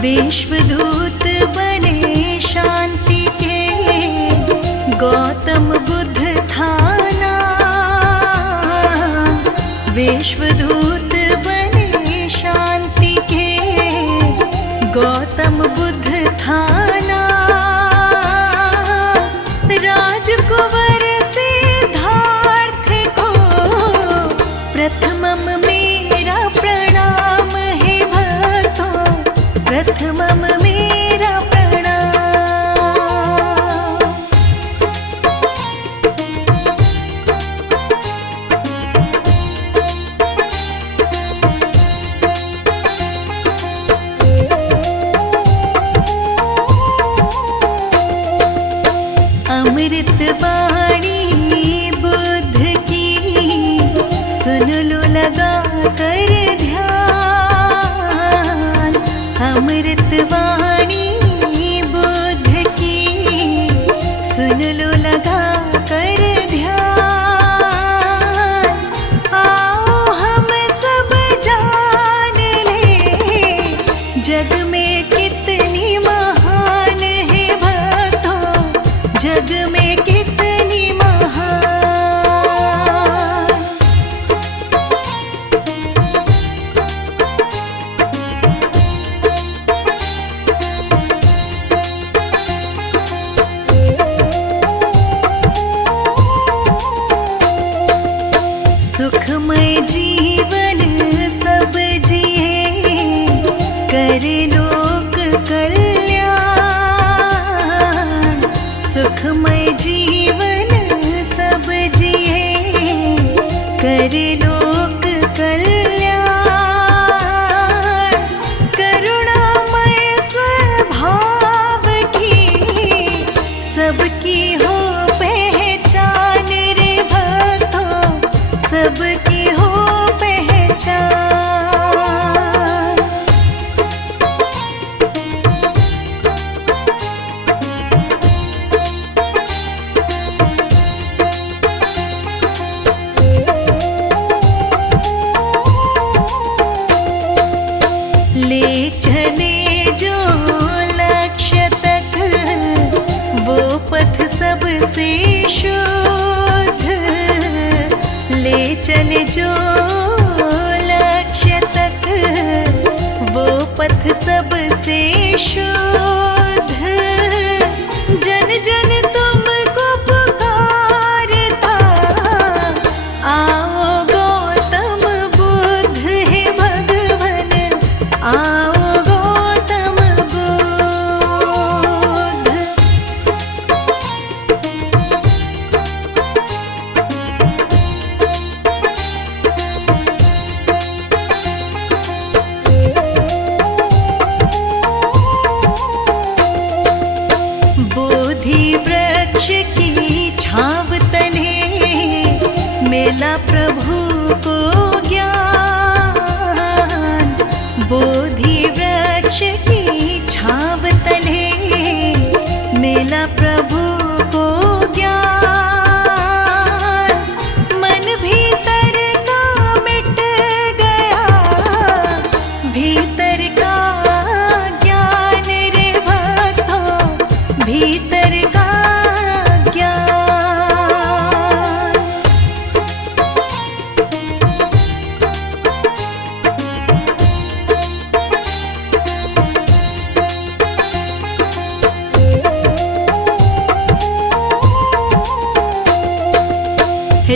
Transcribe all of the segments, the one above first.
विश्वदूत बने शांति के, गौतम बुद्ध थाना। विश्वदूत बने शांति के, गौतम बुद्ध थाना। राजकुंवर सिद्धार्थ को प्रथमम मेरा प्रणाम है भक्तों, प्रथमम मेरा प्रणाम। अमृत वाणी बुद्ध की, सुन लो लगा कर ध्यान। अमृत वाणी बुद्ध की, सुन लो लगा कर ध्यान। आओ हम सब जान ले, जग में कितनी महान है भक्तों, जग में कितनी महान। सुखमय जीवन सब जिए, करे लोक कल्याण। सुखमय जीवन सब जिए, करे लोक कल्याण। करुणामय स्वभाव की, सबकी हो पहचान रे भक्तों, सबकी हो पहचान। ले चले जो लक्ष्य तक, वो पथ सबसे शुद्ध। ले चले जो लक्ष्य तक, वो पथ सबसे शुद्ध। जन जन तुमको पुकारता, आओ गौतम बुद्ध है भगवन, आओ गौतम बुद्ध। बोधि वृक्ष की छाव तले, मेला प्रभु को ज्ञान। बोधि वृक्ष की छाव तले, मेला प्रभु को ज्ञान। मन भीतर का मिट गया, भीतर का ज्ञान रे भक्तों, भीतर का ज्ञान।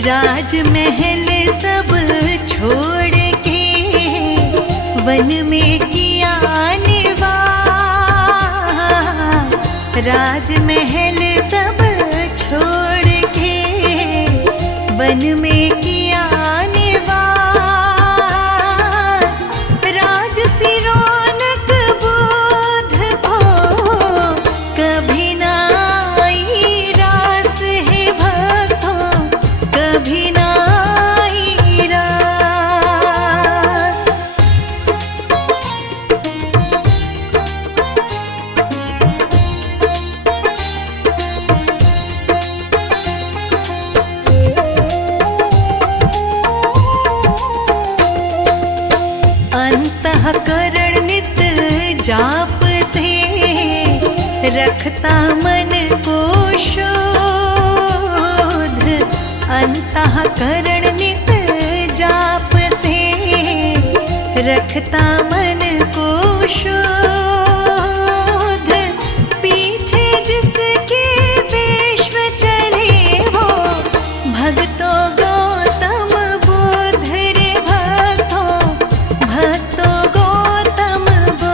राजमहल सब छोड़ के, वन में किया निवास। राजमहल सब छोड़ के, वन में किया निवास। राजसी रौनक बुद्ध को, कभी ना आई रास है भक्तों, कभी ना आई रास। जाप से रखता मन को शुद्ध, अंतःकरण नित जाप से रखता मन को शुद्ध। पीछे जिसके विश्व चले वो भक्तों गौतम बुद्ध रे, भक्तों भक्तों गौतम बुद्ध।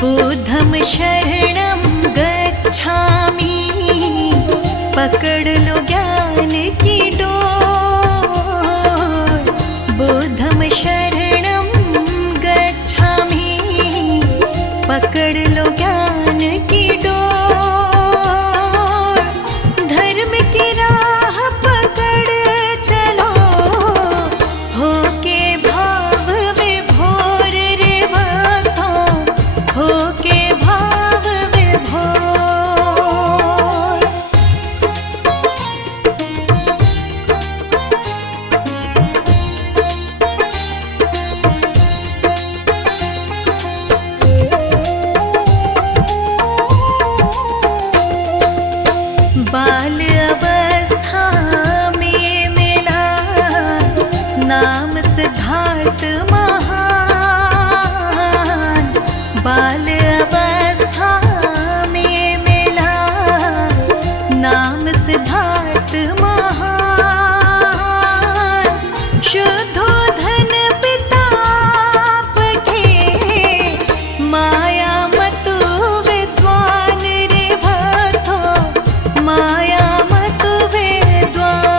बुद्धं शरणं गच्छामि, पकड़ लो ज्ञान की डोर। बुद्धं शरणं गच्छामि, पकड़ लो ज्ञान की डोर। धर्म की राह पकड़ चलो, होके भाव विभोर रे भक्तों, होके भाव विभोर। बाल अवस्था में मिला नाम सिद्धार्थ महान। बाल अवस्था में मिला नाम सिद्धार्थ महान। शुद्धोधन पिता के माया मतु विद्वान रे भक्तों, माया मतु विद्वान।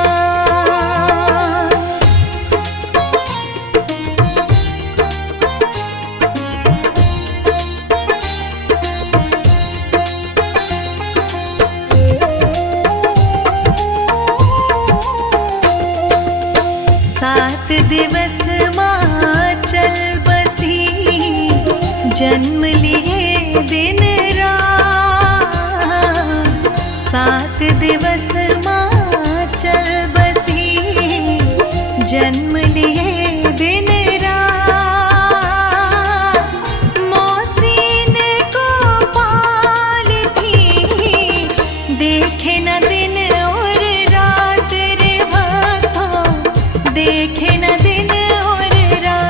सात दिवस माँ चल बसी, जन्म लिए दिन रात। सात दिवस माँ चल बसी, जन्म लिए दिन रात। मौसीन को पालती, देखे न दिन और रात रे भक्तों, देखे न दिन और रात।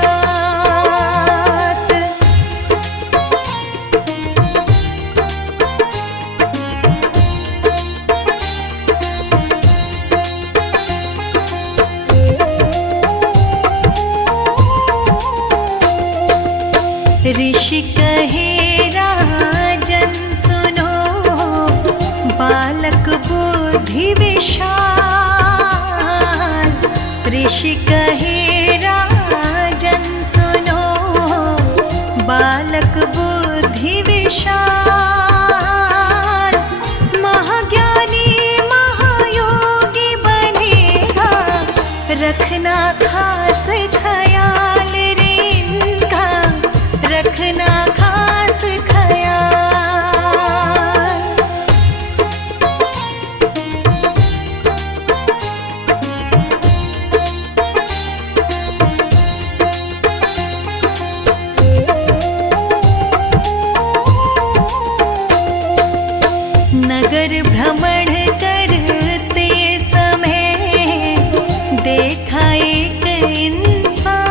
ऋषि कहे राजन सुनो, बालक बुद्धि विशाल। ऋषि कहे राजन सुनो, बालक बुद्धि विशाल। महाज्ञानी महायोगी बनेगा, रखना खास ख्याल रे इनका, रखना खास ख्याल। नगर भ्रमण करते समय देखा एक इंसान।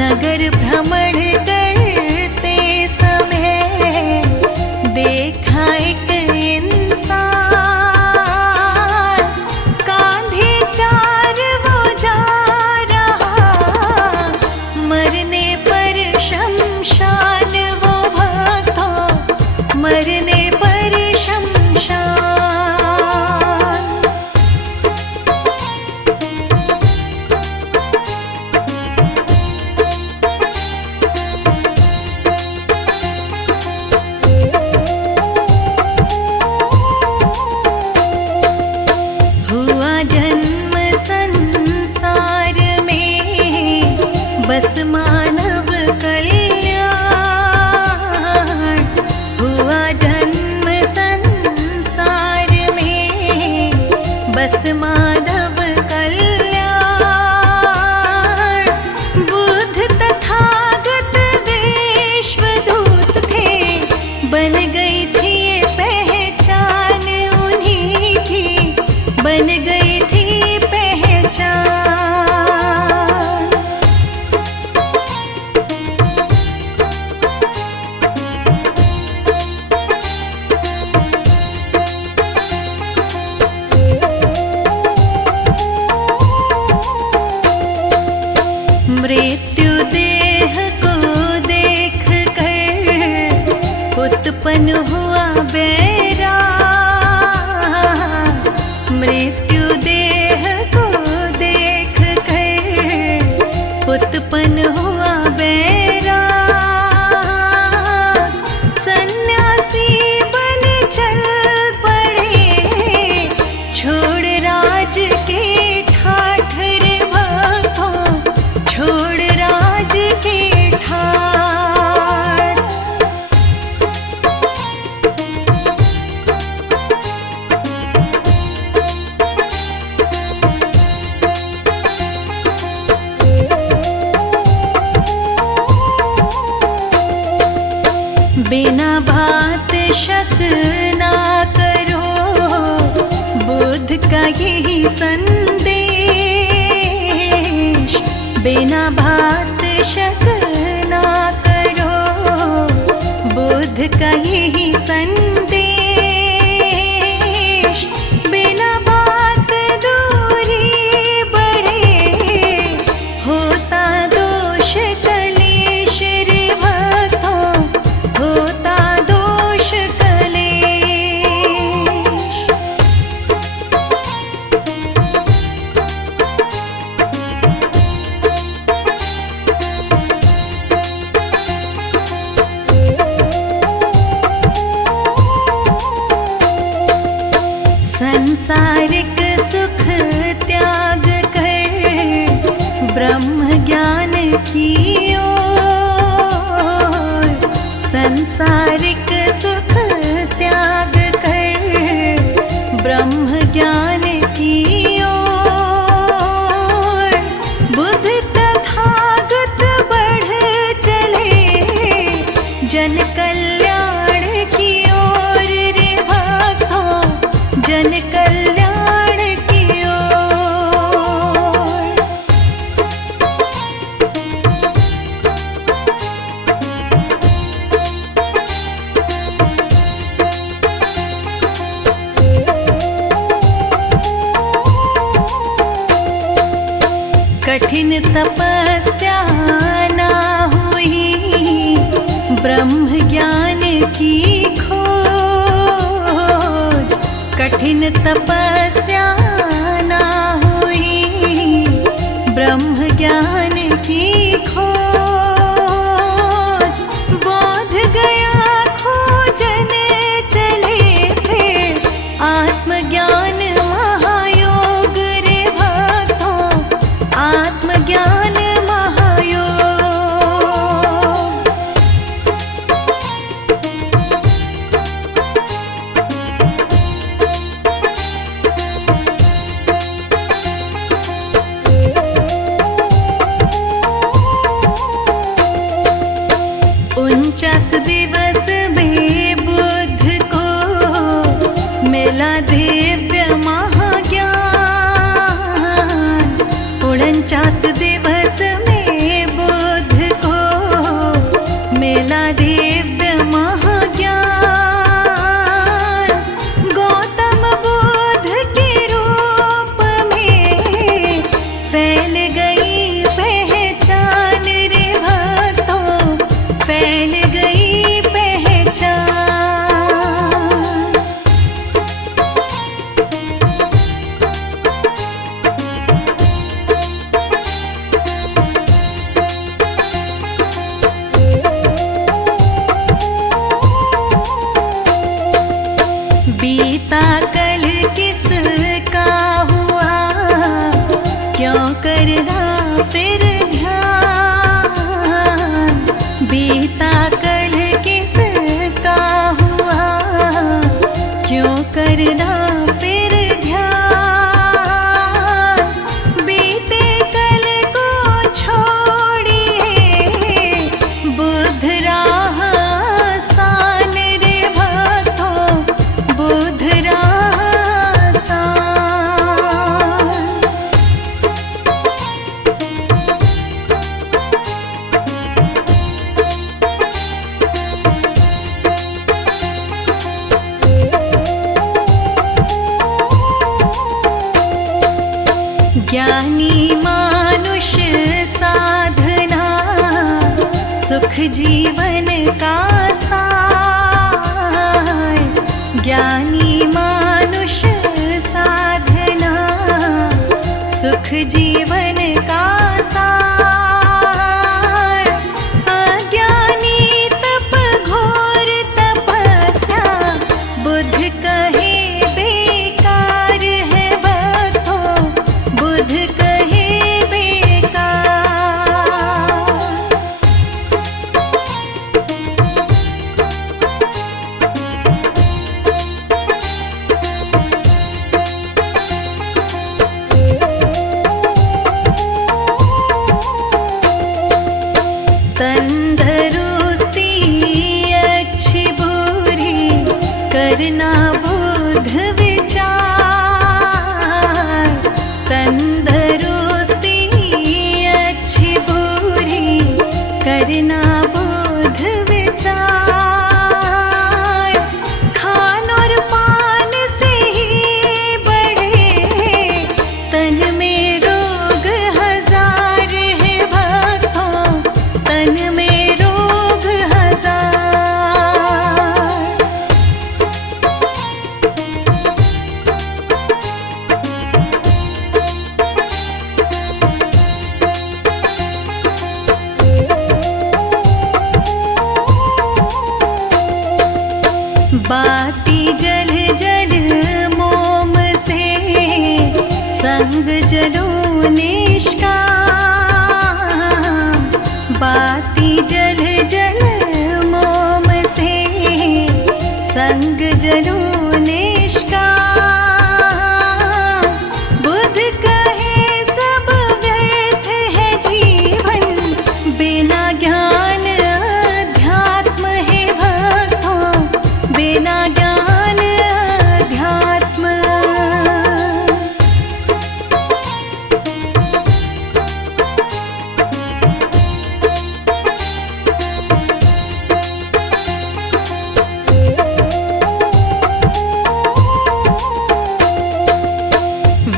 नगर भ्रमण करते समय देखा एक इंसान। कांधे चार वो जा रहा, मरने पर शमशान वो भक्तों, मरने पर शमशान। बस मानव कल्याण हुआ जन्म संसार में, बस मानव कल्याण। बुद्ध तथागत विश्वदूत थे, बन गई थी ये पहचान उन्हीं की, बन गई थी पहचान। मृत्यु देह को देख कर उत्पन्न हुआ बैराग, मृत्यु देह को देख कर उत्पन्न हुआ बैराग। सन्यासी बन चल पड़े, छोड़ राज के ठाठ रे भक्तों, छोड़ राज के ठाठ। बिना बात शक ना करो, बुद्ध का यही संदेश। बिना बात शक ना करो, बुद्ध का यही संदेश। बिना बात दूरी बढ़े, होता दोष कलेश रे भक्तों, होता दोष कलेश। संसारिक सुख त्याग कर ब्रह्म ज्ञान की ओर, संसारिक सुख त्याग कर ब्रह्म ज्ञान की ओर। बुद्ध तथागत बढ़ चले जन कल्याण की ओर रे भक्तों, जन कल्याण की ओर। कठिन तपस्या ना हुई, ब्रह्म ज्ञान की खोज। कठिन तपस्या ना हुई, ब्रह्म ज्ञान की खोज। बोध गया खोजन चले फिर आत्मज्ञान महायोग रे भक्तों, आत्मज्ञान महायोग। दिवस में बुद्ध को मिला दिव्य महाज्ञान। 49 दिवस में बुद्ध को मिला दिव्य महाज्ञान। गौतम बुद्ध के रूप में फैल गई पहचान रे भक्तों, फैल गई पहचान। तंदरुस्ती अच्छी बुरी करना बुध विचार। तंदरुस्ती अच्छी बुरी करना बुध विचार। खान और पान से ही बढ़े तन में रोग हजार है भक्तों, तन में रोग हजार। बाती जल जल मोम से संग जलो निष्काम। बाती जल जल मोम से संग जलो निष्काम। बुध कहे सब व्यर्थ है जीवन, बिना ज्ञान अध्यात्म है भक्तों, बिना ज्ञान अध्यात्म।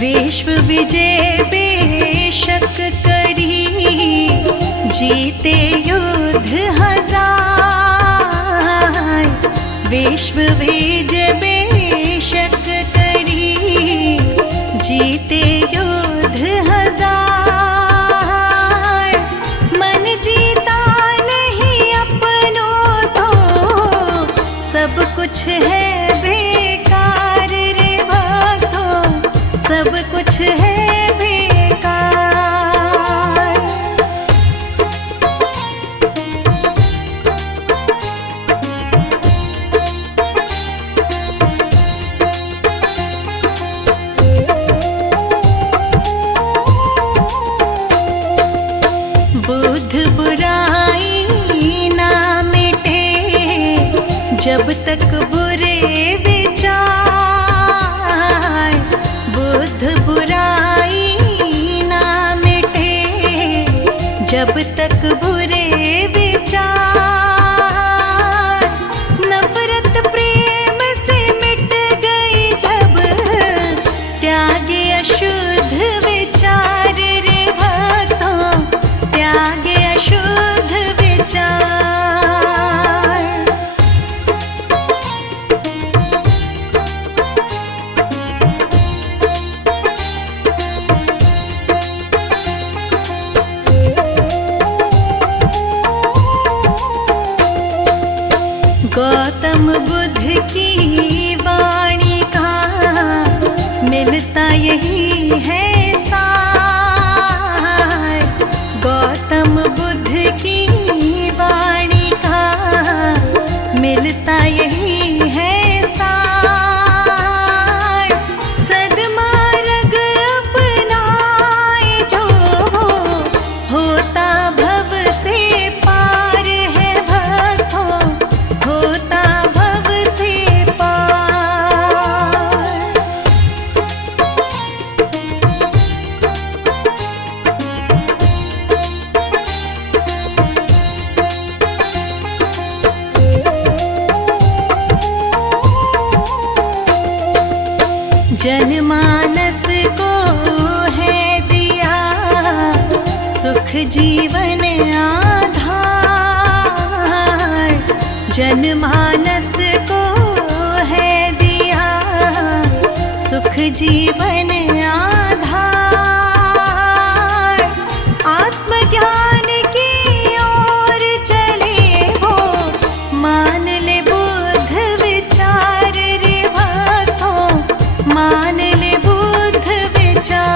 विश्व विजय बेशक करी, जीते युद्ध हजार। विश्व विजय बेशक करी, जीते युद्ध हजार। मन जीता नहीं अपनों तो सब कुछ है बेकार रे भक्तों, सब कुछ है बेकार। बुध बुराई ना मिटे जब तक बुरे विचार। बुध बुराई ना मिटे जब तक बुरे विचार। नफरत प्रेम से मिट गई जब त्यागे अशुद्ध विचार रे भक्तों, त्यागे अशुद्ध विचार। गौतम बुद्ध की वाणी का मिलता यही है सार। गौतम बुद्ध की वाणी का मिलता यही है सार। सद्मार्ग अपनाए जो होता भव से पार है भक्तों, होता भव से पार। जनमानस को है दिया सुख जीवन आधार। जनमानस को है दिया सुख जीवन आधार। आत्मज्ञान की ओर चले वो मान ले बुद्ध विचार रे भक्तों, मान ले बुद्ध विचार।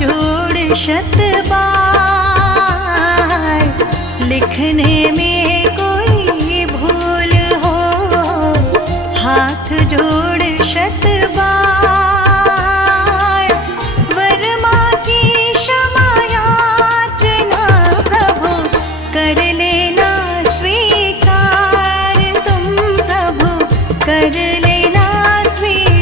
जोड़ शत बार, लिखने में कोई भूल हो, हाथ जोड़ शत बार, वर्मा की क्षमा याचना प्रभु कर लेना स्वीकार, तुम प्रभु कर लेना स्वीकार।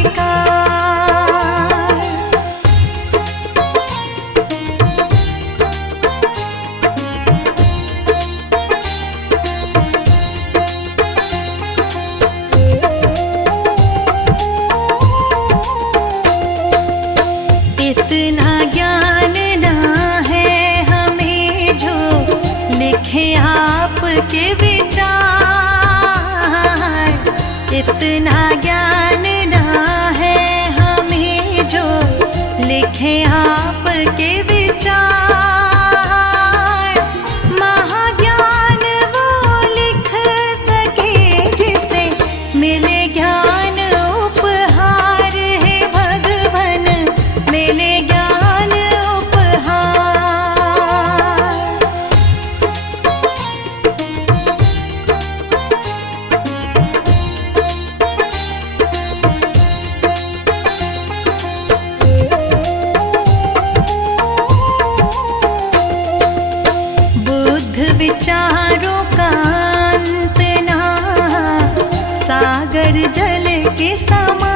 इतना ज्ञान ना है हमें जो लिखे आपके विचार, इतना ज्ञान ना है हमें जो लिखे आपके विचार, महाज्ञान वो लिख सके जिसे मिले ज्ञान उपहार, है भगवन मिले ज्ञान उपहार। बुद्ध विचारों का अंत ना, सागर जल के समान,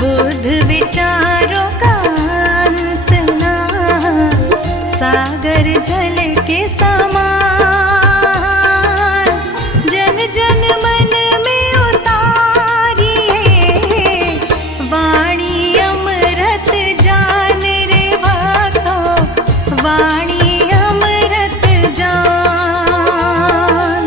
बुद्ध विचारों का अंत ना, सागर जल के समान, जन जन मन में उतारिए वाणी अमृत जान रे भक्तों, वाणी अमृत जान।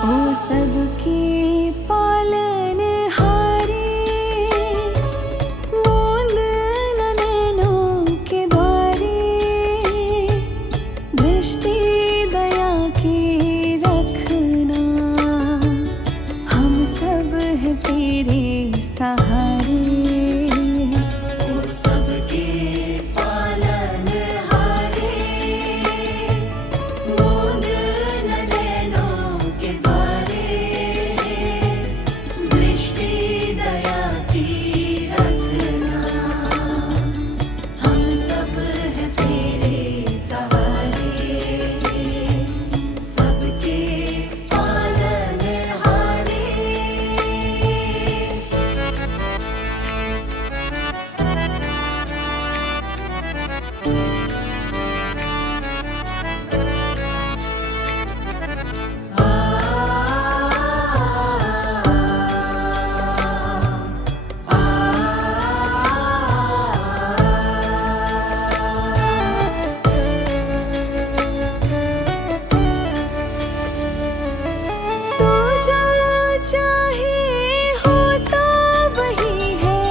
ओ सबके पालनहारी, मूंद न नैनों के द्वारे, दृष्टि दया की रखना, हम सब हैं तेरे सहारे। ओ सबके पालनहारी, मूंद न नैनों के द्वारे, दृष्टि दया की रखना, हम सब हैं तेरे सहारे, सबके पालनहारे। तू जो चाहे होता वही है,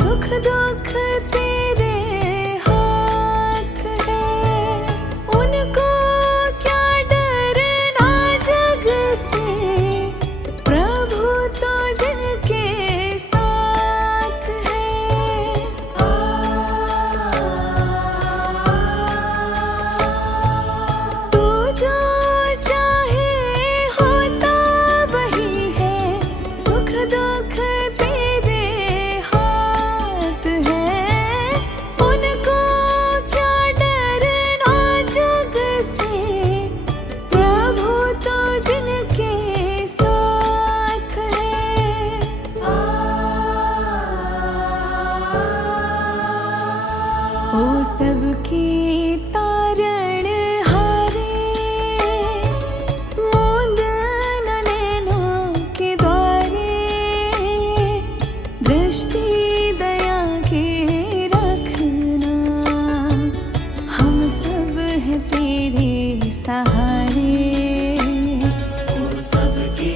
सुख दुख तेरे हाथ है, उनको क्या डरना जग से, प्रभु तो जिनके साथ है। तू जो चाहे होता वही है, सुख दुख तेरे हाथ है, उनको क्या डरना जग से, प्रभु तो जिनके साथ है। ओ सबके तारण हारे, मूंद न नैनों के द्वारे, दृष्टि दया के रखना, हम सब हैं तेरे सहारे। ओ सबके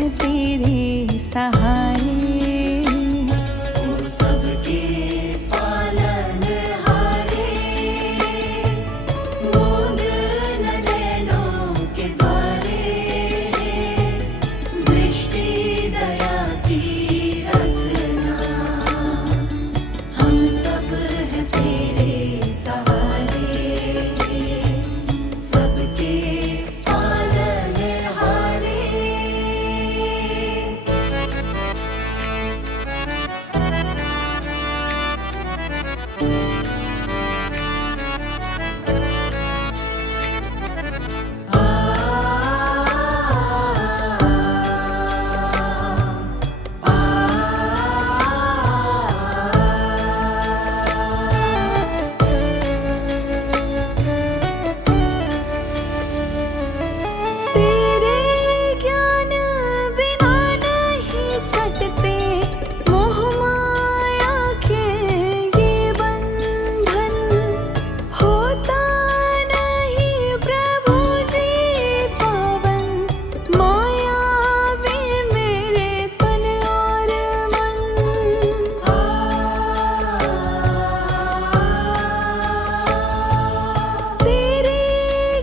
है तेरे सहारे। सबके पालनहारे, मूंद न नैनों के द्वारे, दृष्टि दया की रखना, हम सब है तेरे सहारे। सबके पालनहारे। तेरे ज्ञान बिना नहीं कटते मोह माया के ये बंधन। होता नहीं प्रभु जी पावन, माया में मेरे तन और मन। तेरे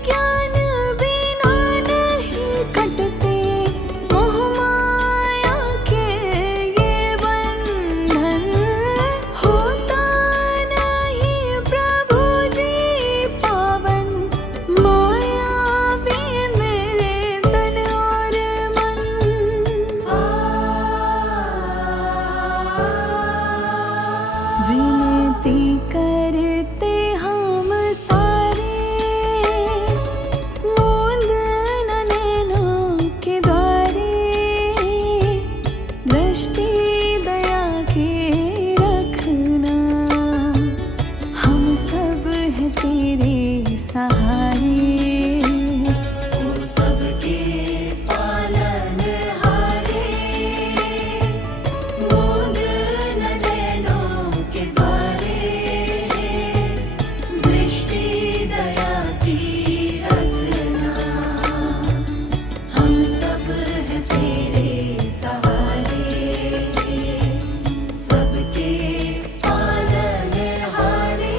ज्ञान बिना नहीं कटते मोह माया के ये बंधन। होता नहीं प्रभु जी पावन, माया में मेरे तन और मन। विनती करते हम सारे, मूंद न नैनों के द्वारे, दृष्टि दया के रखना, हम सब है तेरे सहारे। सबके पालनहारे, मूंद न नैनों के द्वारे, दृष्टि दया की रखना, हम सब है तेरे सहारे। सबके पालनहारे।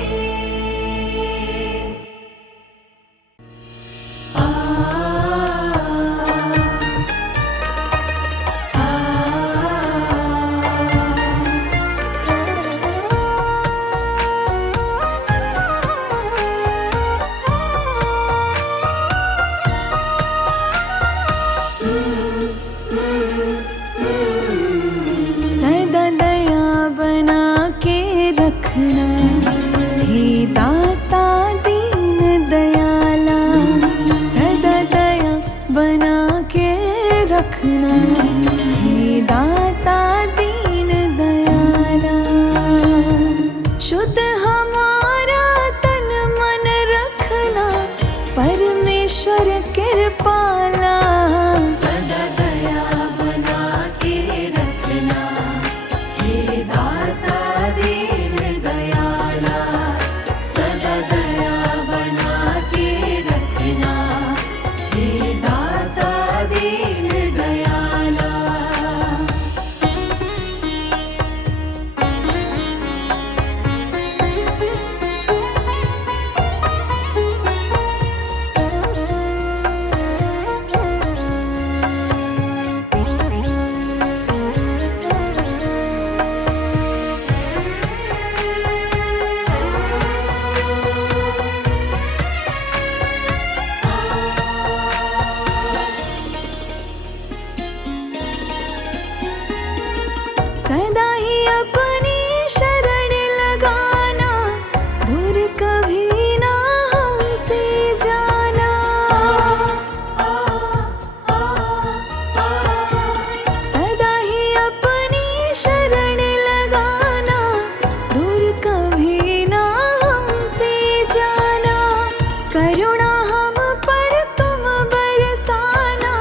सदा दया बना के रखना, हे दाता दीन दयाला। सदा दया बना के रखना, हे दाता दीन दयाला। शुद्ध हमारा तन मन रखना, परमेश्वर कृपाला। सदा दया बना के रखना, हे दाता दीन दयाला। सदा दया बना के रखना, हे दाता दीन दयाला। सदा ही अपनी शरण लगाना, दूर कभी ना हमसे जाना। सदा ही अपनी शरण लगाना, दूर कभी ना हमसे जाना। करुणा हम पर तुम बरसाना,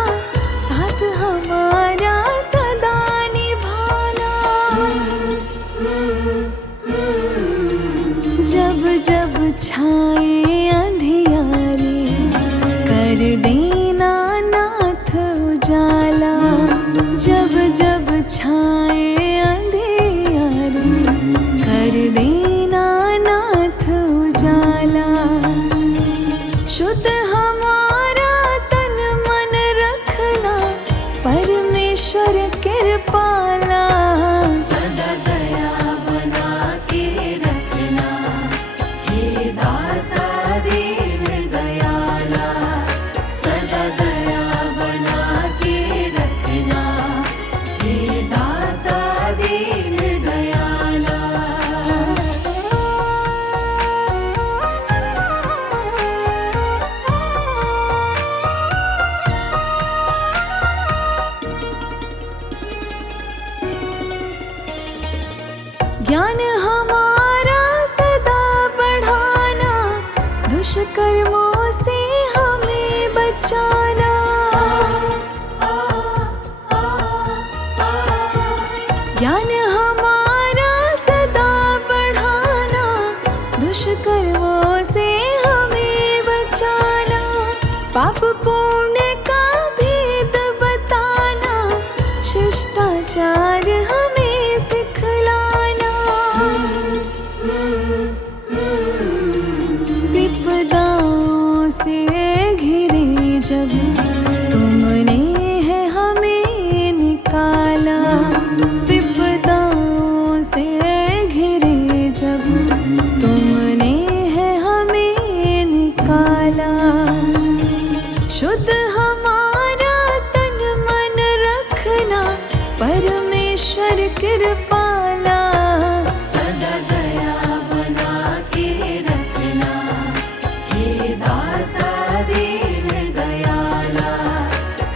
साथ हमारा सदा निभाना। जब जब छाए अंधियारे कर देना नाथ उजाला। शुद्ध हमारा तन मन रखना परमेश्वर कृपाला। सदा दया बना के रखना हे दाता दीन दयाला। सदा दया बना के रखना हे दाता दीन दयाला। ज्ञान हमारा सदा बढ़ाना दुष्कर्मों से हमें बचाना। ज्ञान हमारा सदा बढ़ाना दुष्कर्मों से हमें बचाना। पाप पुण्य का भेद बताना शिष्टाचार हमें सिखलाना। विपदाओं से घिरे जब तुमने है हमें निकाला। विपदाओं से घिरे जब तुमने है हमें निकाला। शुद्ध हमारा तन मन रखना परमेश्वर कृपाला। सदा दया बना के रखना हे दाता दीन दयाला।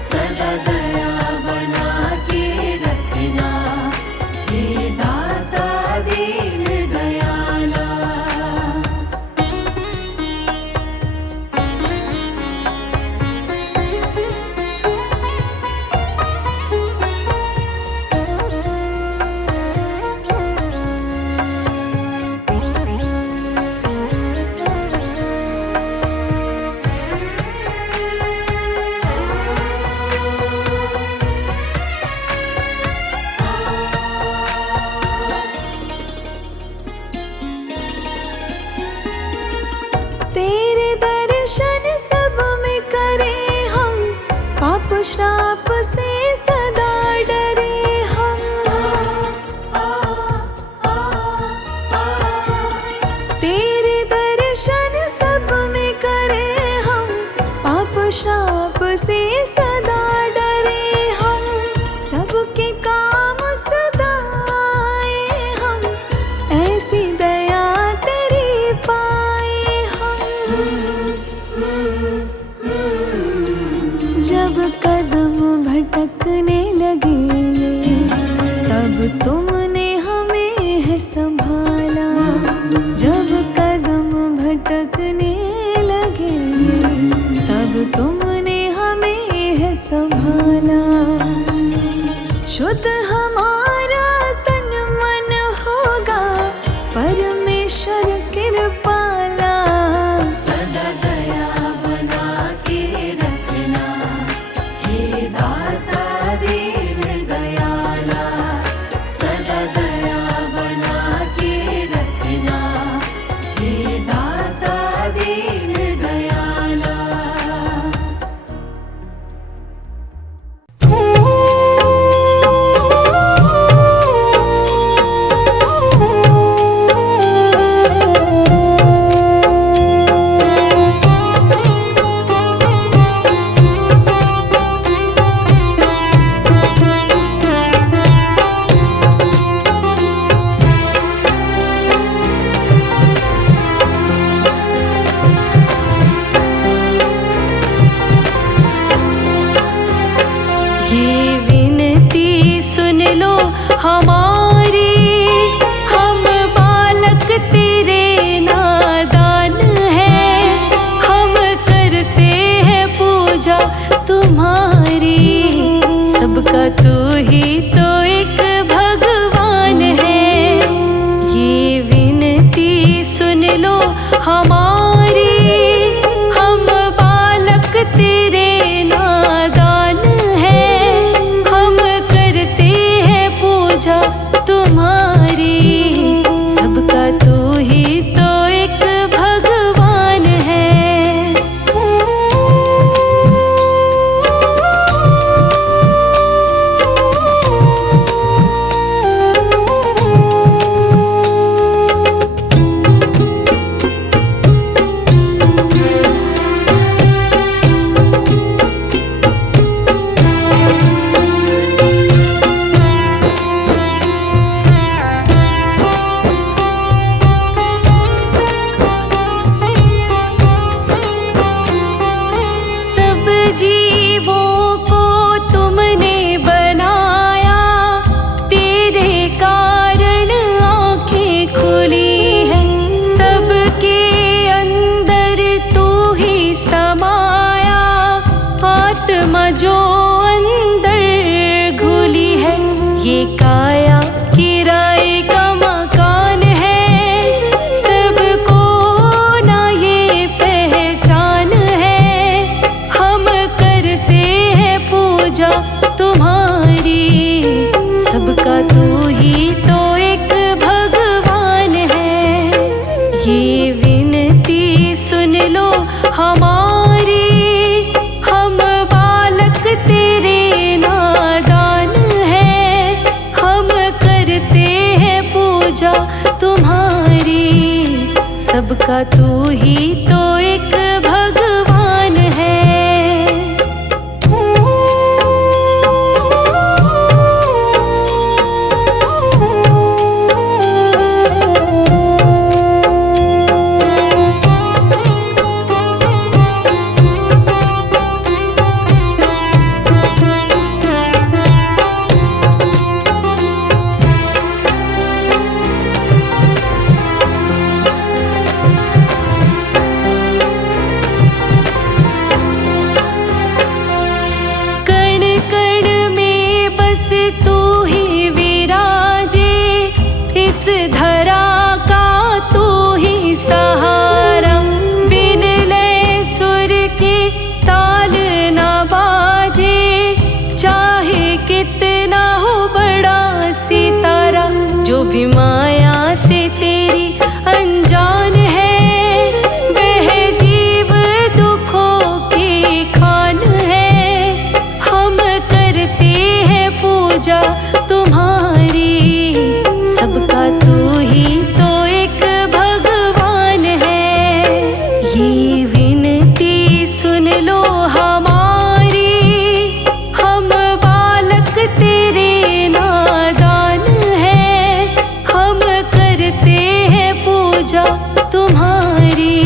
सदा दया बना के रखना हे दाता दीन दयाला। तेरे दर्शन सब में करें हम पाप श्राप से सदा डरे हम। तेरे दर्शन सब में करें हम पाप श्राप से सदा डरे हम। सबके काम सदा आए हम ऐसी दया तेरी पाए हम। जब कदम भटकने लगे तब तुमने हमें है संभाला। जब कदम भटकने लगे तब तुमने हमें है संभाला। शुद्ध हमारा तन मन होगा परमेश्वर कृपाला। सदा दया बना के रखना हे दाता दीन दयाला। सदा दया बना के रखना हे दाता दीन दयाला। ये विनती सुन लो हमारी, हम बालक तेरे नादान हैं। हम करते हैं पूजा तुम्हारी, सबका तू ही तो एक भगवान है। ये विनती सुन लो हमारी, हम बालक तेरे नादान हैं। हम ये काया किराए का मकान है, सबको ना ये पहचान है। हम करते हैं पूजा तुम्हारी, सबका तू ही तो एक भगवान है। ये विनती सुन लो हमारी, हम बालक तेरे नादान हैं। हम करते हैं पूजा तुम्हारी, सबका तू ही तो एक भगवान है। तू ही विराजे, इस धरा का तू ही सहारा। बिन लय सुर के ताल न बाजे, चाहे कितना हो बड़ा सितारा। जो भी माया से तेरी अनजान है, वह जीव दुखों की खान है। हम करते हैं पूजा तुम्हारी, सबका तू ही तो एक भगवान है। ये विनती सुन लो हमारी, हम बालक तेरे नादान हैं। हम करते हैं पूजा तुम्हारी,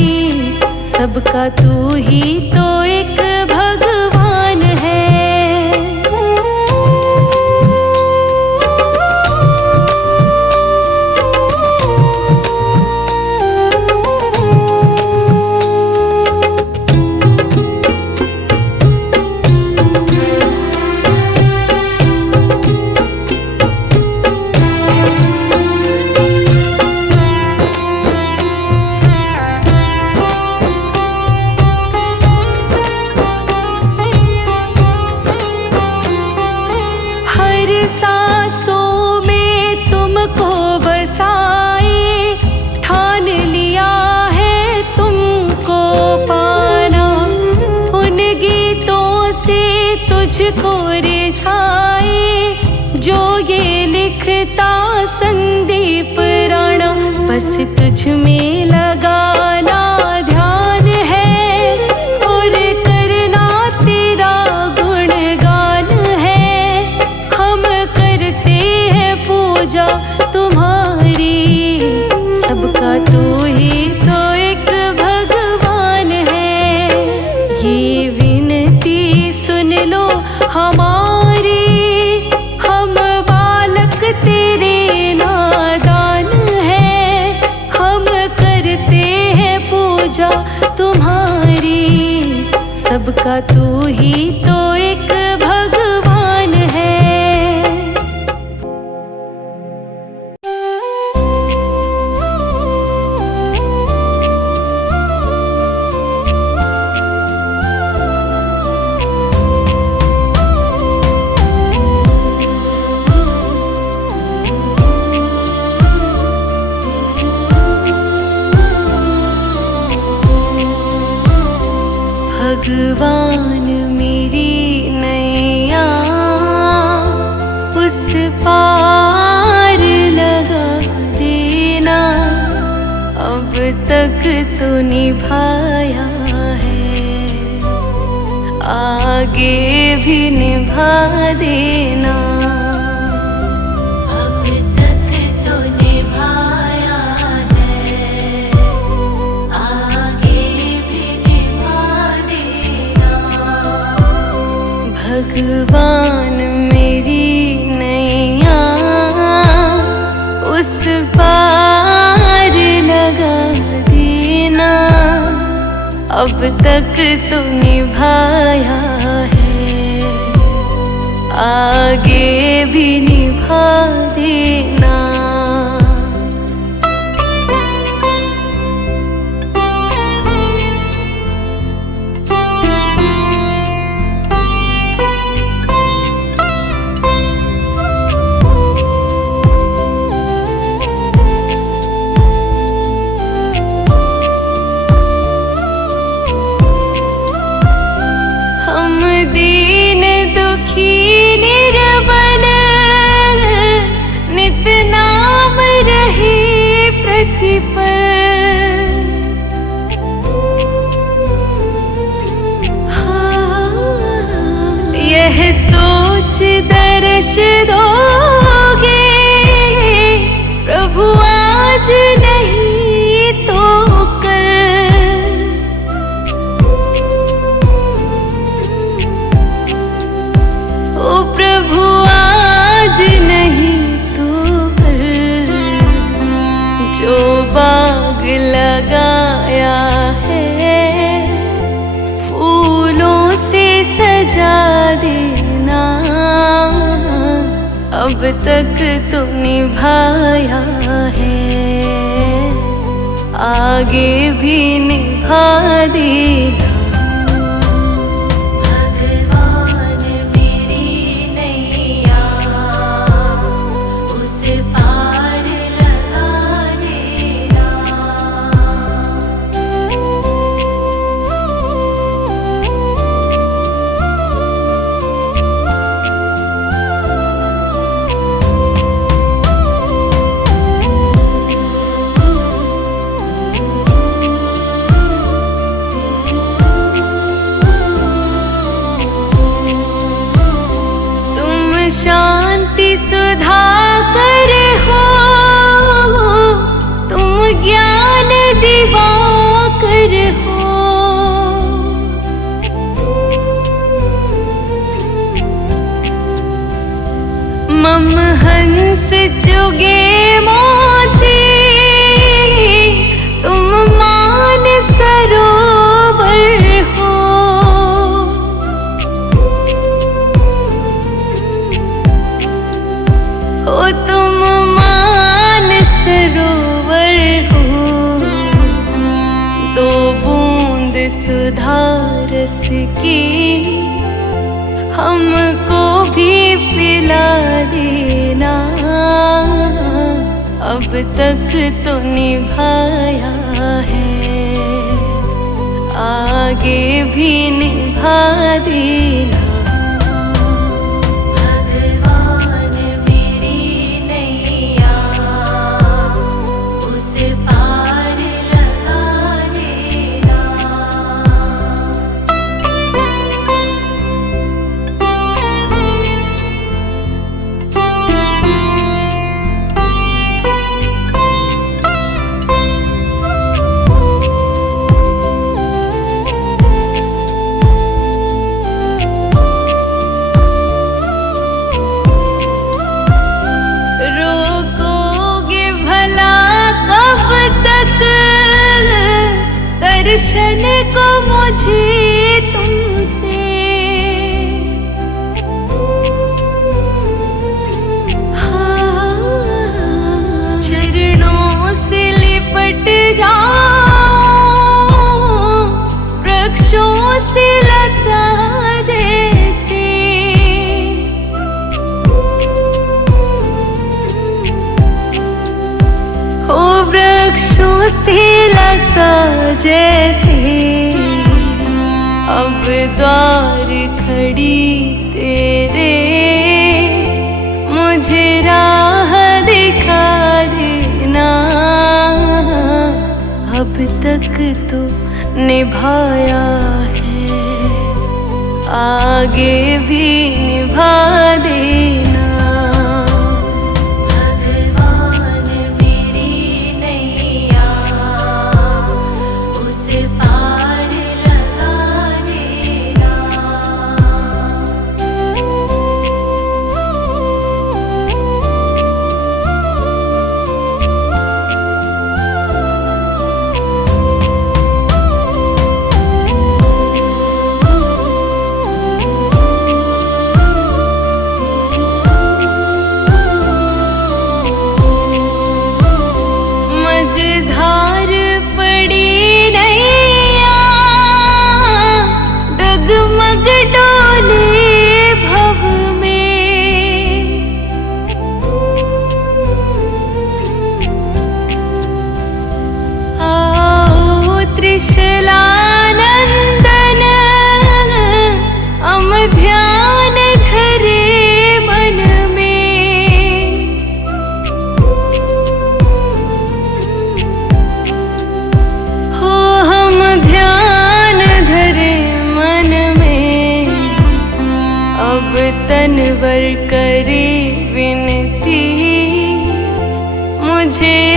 सबका तू ही तो एक भगवान है। सांसों में तुमको बसाए, ठान लिया है तुमको पाना। उन गीतों से तुझको रिझाए, जो ये लिखता संदीप राणा। बस तुझ में लगाना ध्यान है, और करना तेरा गुणगान है। हम करते हैं पूजा तुम्हारी, सबका तू ही तो एक भगवान है। ये विनती सुन लो हमारी, हम बालक तेरे नादान हैं। हम करते हैं पूजा तुम्हारी, सबका तू ही तो एक भगवान है। भगवान मेरी नैया उस पार लगा देना। अब तक तो निभाया है, आगे भी निभा देना। अब तक तो निभाया है, आगे भी निभा देना। भगवान मेरी नैया उस पार लगा देना। अब तक तो निभाया है, आगे भी निभा देना। हम दीन दुखी निर्बल नित नाम रहे प्रतिपल। यह सोच दर्श दोगे प्रभु आज नहीं तो कल। ओ प्रभु आज नहीं तो कल। जो बाग लगाया है फूलों से सजा देना। अब तक तो निभाया है, आगे भी निभा देना। भगवान मेरी नैया उसे पार लगा देना। शांति सुधा कर हो, तुम ज्ञान दिवाकर हो। मम हंस चुगे मोती, तुम मान सरोवर हो। ओ तुम मान सरोवर हो। दो बूंद सुधा रस की हमको भी पिला देना। अब तक तो निभाया है, आगे भी निभा देना। भगवान मेरी नैया उसे पार लगा देना। रोकोगे भला कब तक दर्शन को मुझे तुमसे। चरणों से लिपट जाओ वृक्षों से लता जैसे। ओ वृक्षों से लता जैसे। अब द्वार खड़ी तेरे, मुझे राह दिखा देना। अब तक तो निभाया है, आगे भी निभा देना। भगवान मेरी नैया उसे पार लगा देना।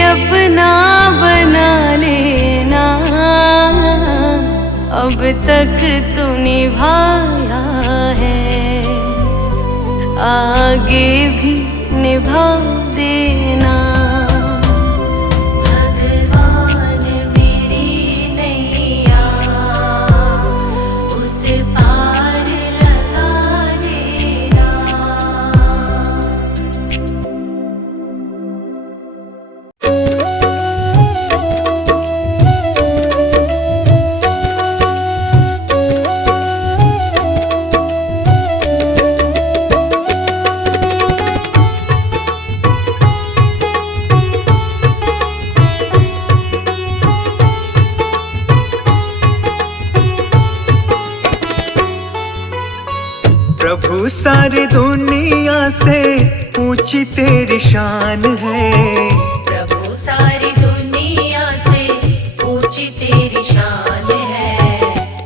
अपना बना लेना, अब तक तू निभाया है, आगे भी निभा देना। भगवान मेरी नैया उस पार लगा देना। प्रभु सारी दुनिया से ऊंची तेरी शान है, प्रभु सारी दुनिया से ऊंची तेरी शान है।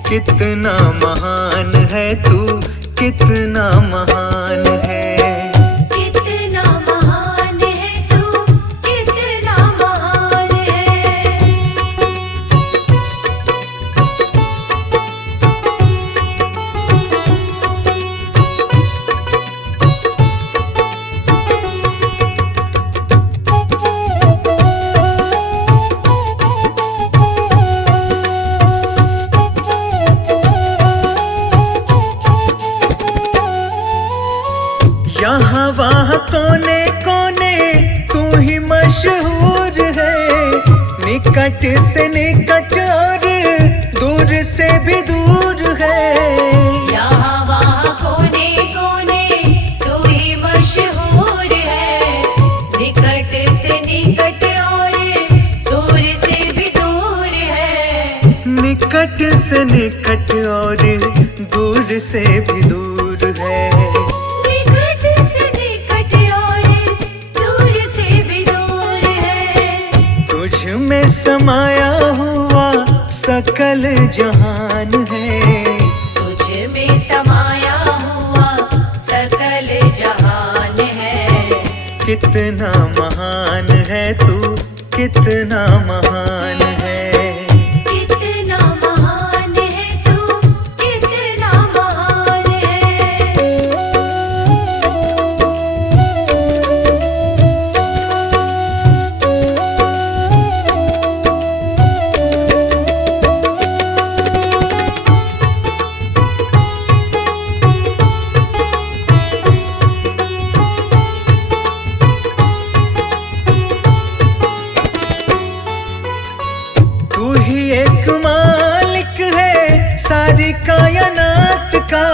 कितना महान है तू, कितना महान है। कितना महान है तू, कितना महान है। यहाँ वहाँ कोने कोने तू ही मशहूर है, निकट से निकट और दूर से भी दूर है। यहाँ वहाँ कोने कोने तू ही मशहूर है, निकट से निकट और दूर से भी दूर है। निकट से निकट और दूर से भी दूर है। निकट से निकट और दूर से भी दूर है। तुझ में समाया हुआ सकल जहान है, तुझ में समाया हुआ सकल जहान है। कितना महान है तू, कितना महान है। कितना महान है तू, कितना महान है। तू ही एक मालिक है सारी कायनात का,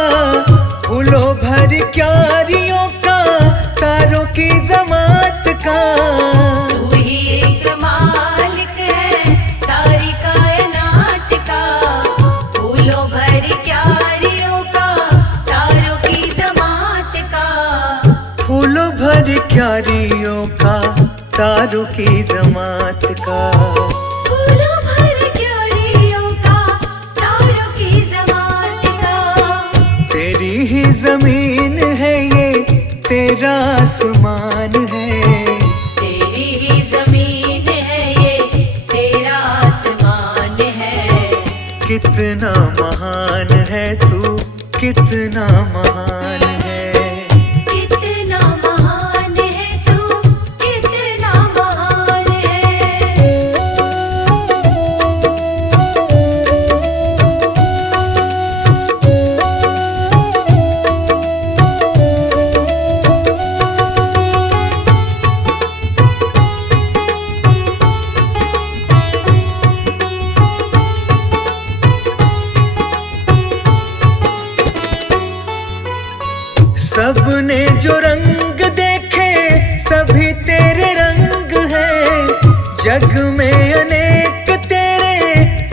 फूलों भर क्यारियों का, तारों की जमात का। तू ही एक मालिक है सारी कायनात का, फूलों भर क्यारियों का, तारों की जमात का। फूलों भर क्यारियों का, तारों की जमात का। फूलों भर क्यारियों का, तारों की जमात का। तेरी ही जमीन है ये, तेरा आसमान है। तेरी ही जमीन है ये, तेरा आसमान है। कितना महान है तू, कितना महान है। कितना महान है तू, कितना महान है। सबने जो रंग देखे सभी तेरे रंग है, जग में अनेक तेरे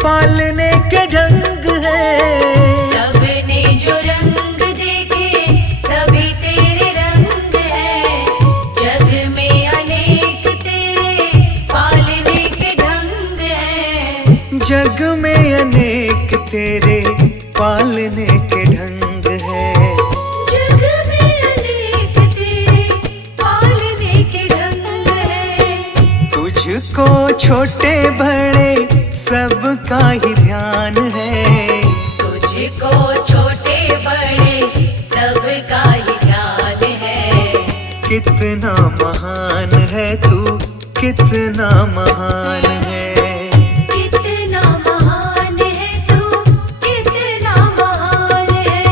पालने के ढंग है। सबने जो रंग देखे सभी तेरे रंग है, जग में अनेक तेरे पालने के ढंग है। जग में अनेक तेरे पालने के ढंग है। जग में अनेक तेरे पालने के ढंग है। छोटे बड़े सबका ही ध्यान है। तुझको छोटे बड़े सबका ही ध्यान है। कितना महान है तू, कितना महान है। कितना महान है तू, कितना महान है।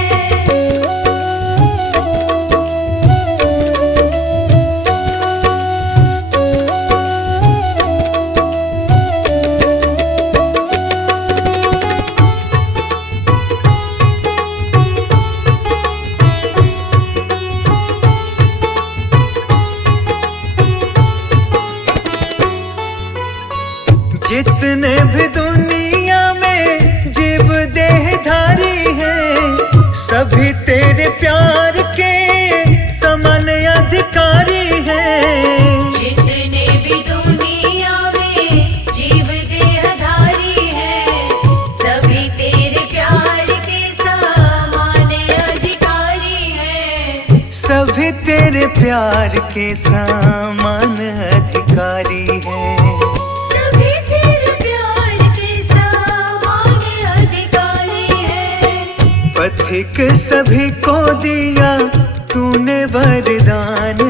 जितने भी दुनिया में जीव देहधारी हैं, सभी तेरे प्यार के समान अधिकारी हैं। जितने भी दुनिया में जीव देहधारी हैं, सभी तेरे प्यार के समान अधिकारी हैं। सभी तेरे प्यार के समान अधिकारी हैं। सभी तेरे प्यार के समान अधिकारी हैं। पथिक सभी को दिया तूने वरदान